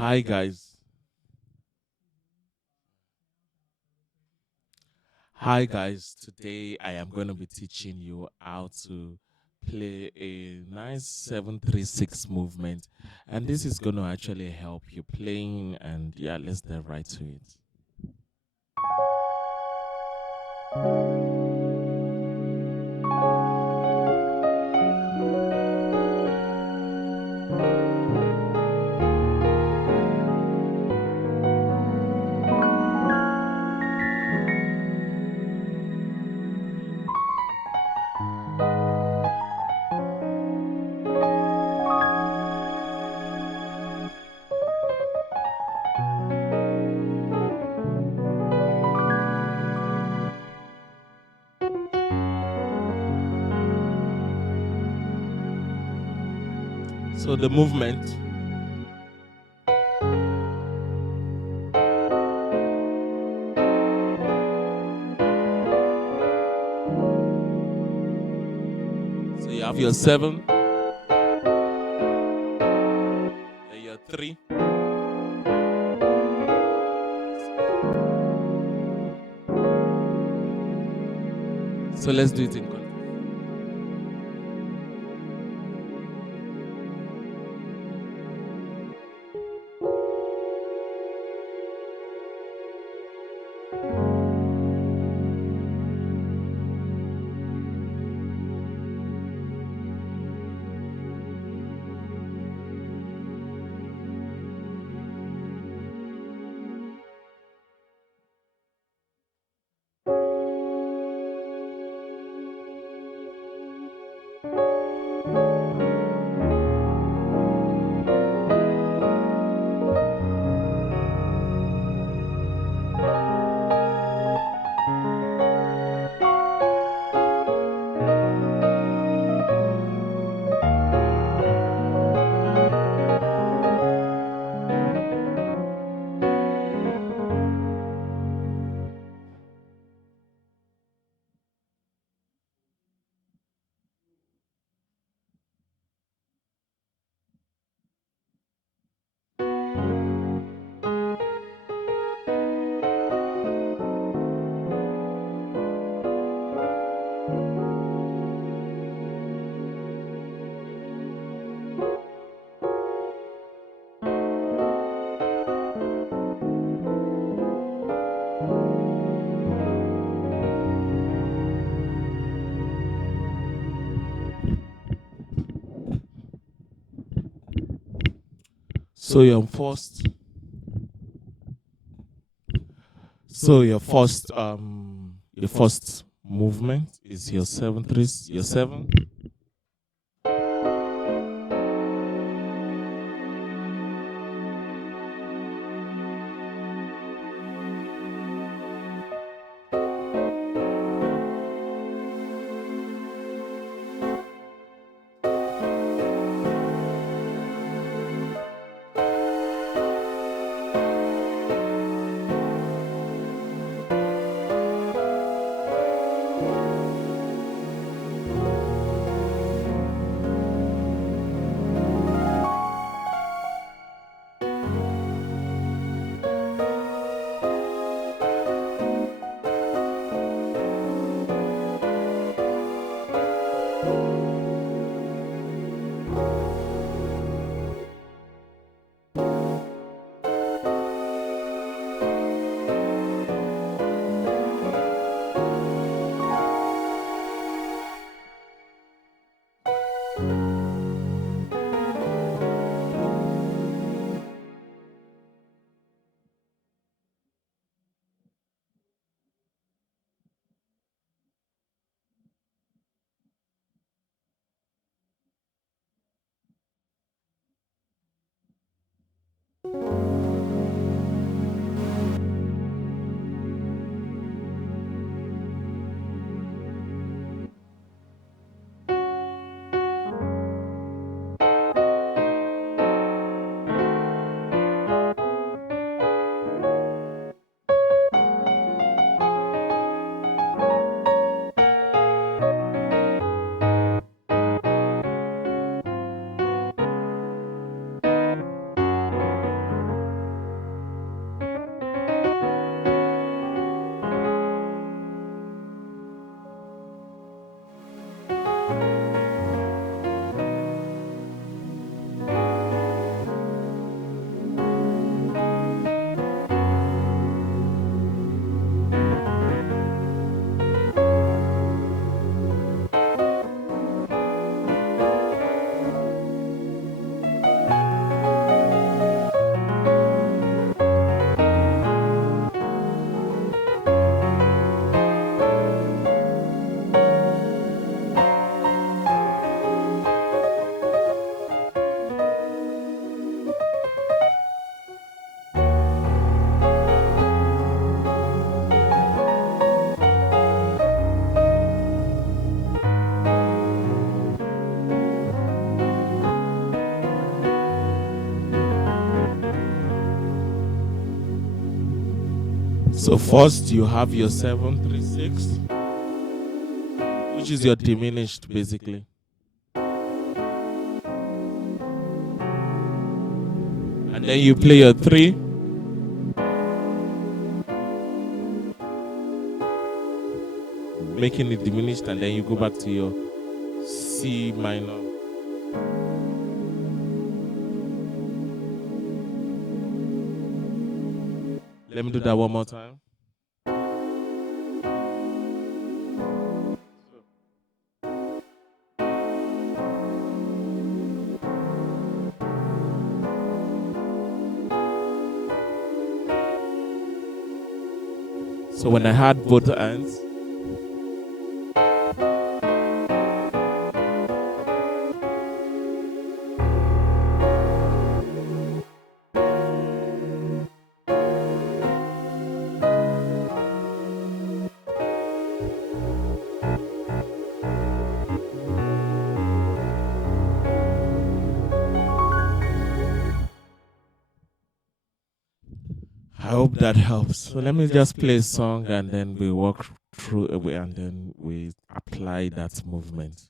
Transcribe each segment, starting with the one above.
Hi guys. Hi guys. Today I am going to be teaching you how to play a nice 736 movement, and this is going to actually help you playing, and yeah, let's dive right to it. So the movement. So you have your 7, your 3. So let's do it in context. So your first movement is your 7 3, your 7. So first you have your 736, which is your diminished basically. And then you play your 3. Making it diminished, and then you go back to your C minor. Let me do that one more time. So when I had both hands, I hope that helps. So let me just play a song and then we walk through it and then we apply that movement.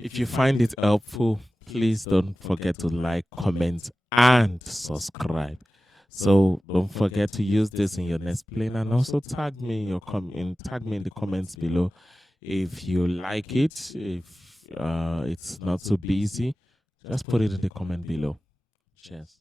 If you find it helpful, please don't forget to like, comment, and subscribe. So don't forget to use this in your next plane, and also tag me in your tag me in the comments below if you like it. If it's not so busy, just put it in the comment below. Cheers.